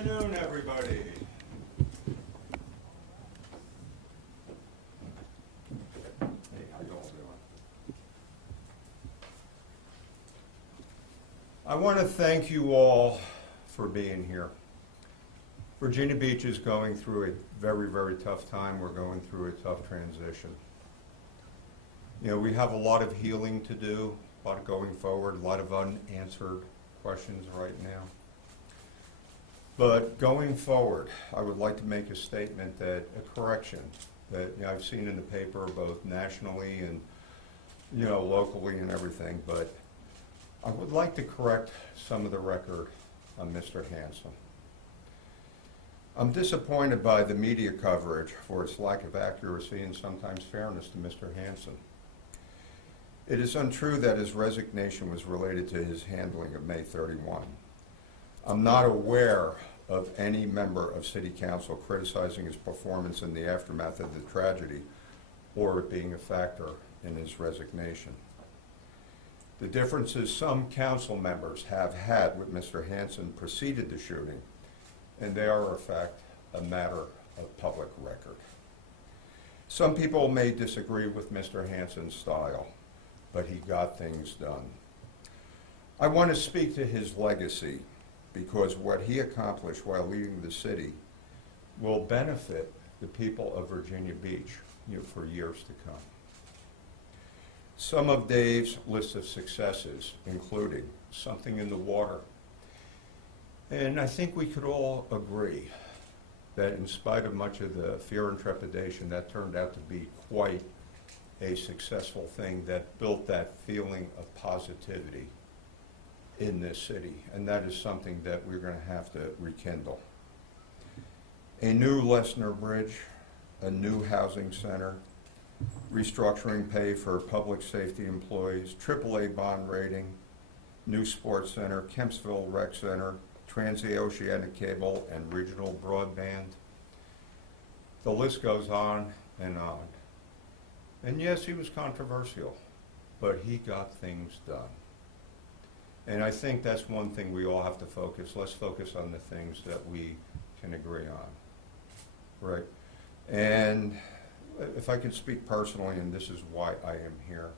afternoon, everybody. Hey, how you all doing? I want to thank you all for being here. Virginia Beach is going through a very, very tough time. We're going through a tough transition. You know, we have a lot of healing to do, a lot of going forward, a lot of unanswered questions right now. But going forward, I would like to make a statement that a correction that I've seen in the paper both nationally and locally and everything, but I would like to correct some of the record on Mr. Hansen. I'm disappointed by the media coverage for its lack of accuracy and sometimes fairness to Mr. Hansen. It is untrue that his resignation was related to his handling of May 31. I'm not aware of any member of City Council criticizing his performance in the aftermath of the tragedy or it being a factor in his resignation. The differences some council members have had with Mr. Hansen preceded the shooting, and they are, in fact, a matter of public record. Some people may disagree with Mr. Hansen's style, but he got things done. I want to speak to his legacy because what he accomplished while leading the city will benefit the people of Virginia Beach for years to come. Some of Dave's list of successes including something in the water. And I think we could all agree that in spite of much of the fear and trepidation, that turned out to be quite a successful thing that built that feeling of positivity in this city, and that is something that we're going to have to rekindle. A new Lesnar Bridge, a new housing center, restructuring pay for public safety employees, AAA bond rating, new sports center, Kempsville Rec Center, transoceanic cable, and regional broadband. The list goes on and on. And yes, he was controversial, but he got things done. And I think that's one thing we all have to focus. Let's focus on the things that we can agree on, right? And if I could speak personally, and this is why I am here,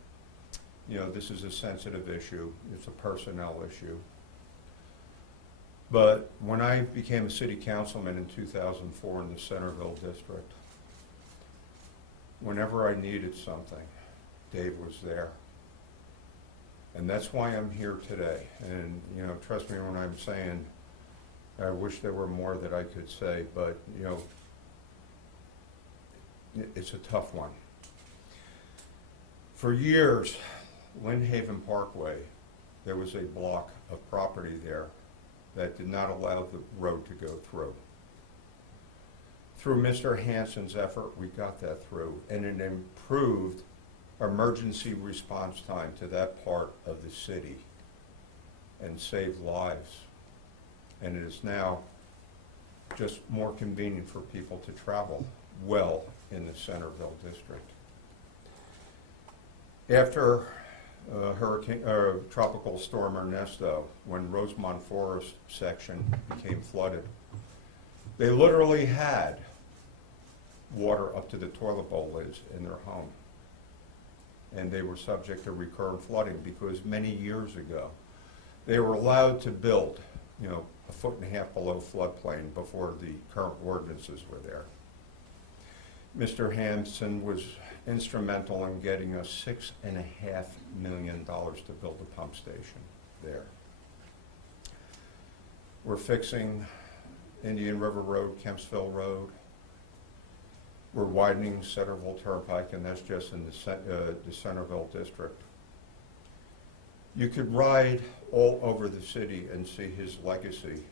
this is a sensitive issue. It's a personnel issue. But when I became a city councilman in 2004 in the Centerville district, whenever I needed something, Dave was there. And that's why I'm here today. And trust me when I'm saying I wish there were more that I could say, but it's a tough one. For years, Lynn Haven Parkway, there was a block of property there that did not allow the road to go through. Through Mr. Hansen's effort, we got that through, and it improved emergency response time to that part of the city and saved lives. And it is now just more convenient for people to travel well in the Centerville district. After Tropical Storm Ernesto, when Rosemont Forest section became flooded, they literally had water up to the toilet bowl lids in their home. And they were subject to recurrent flooding because many years ago, they were allowed to build, 1.5 feet below floodplain before the current ordinances were there. Mr. Hansen was instrumental in getting us $6.5 million to build a pump station there. We're fixing Indian River Road, Kempsville Road. We're widening Centerville Turnpike, and that's just in the Centerville district. You could ride all over the city and see his legacy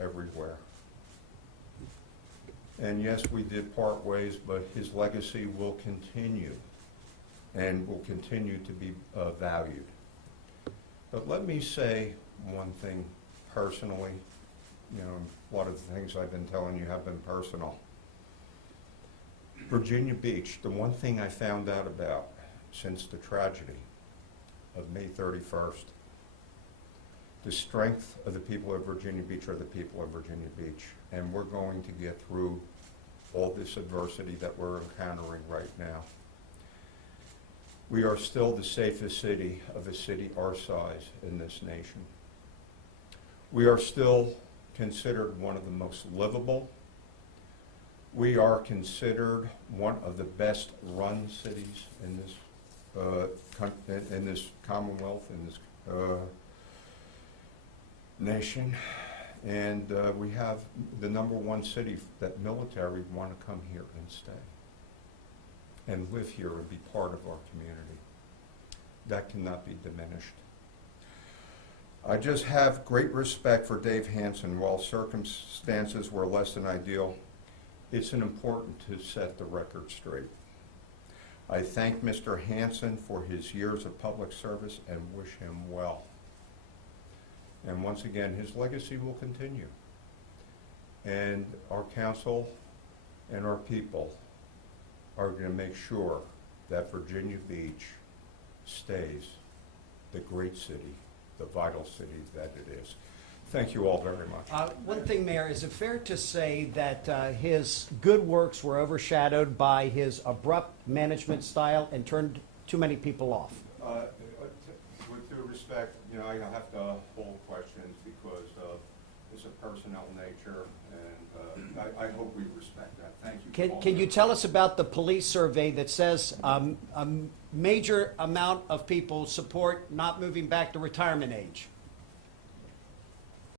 everywhere. And yes, we did part ways, but his legacy will continue and will continue to be valued. But let me say one thing personally. A lot of the things I've been telling you have been personal. Virginia Beach, the one thing I found out about since the tragedy of May 31st The strength of the people of Virginia Beach are the people of Virginia Beach, and we're going to get through all this adversity that we're encountering right now. We are still the safest city of a city our size in this nation. We are still considered one of the most livable. We are considered one of the best run cities in this Commonwealth, in this nation. And we have the #1 city that military want to come here and stay and live here and be part of our community. That cannot be diminished. I just have great respect for Dave Hansen. While circumstances were less than ideal, it's important to set the record straight. I thank Mr. Hansen for his years of public service and wish him well. And once again, his legacy will continue. And our council and our people are going to make sure that Virginia Beach stays the great city, the vital city that it is. Thank you all very much. One thing, Mayor, is it fair to say that his good works were overshadowed by his abrupt management style and turned too many people off? With due respect, I have to hold questions because it's a personnel nature, and I hope we respect that. Thank you. Can you tell us about the police survey that says a major amount of people support not moving back to retirement age?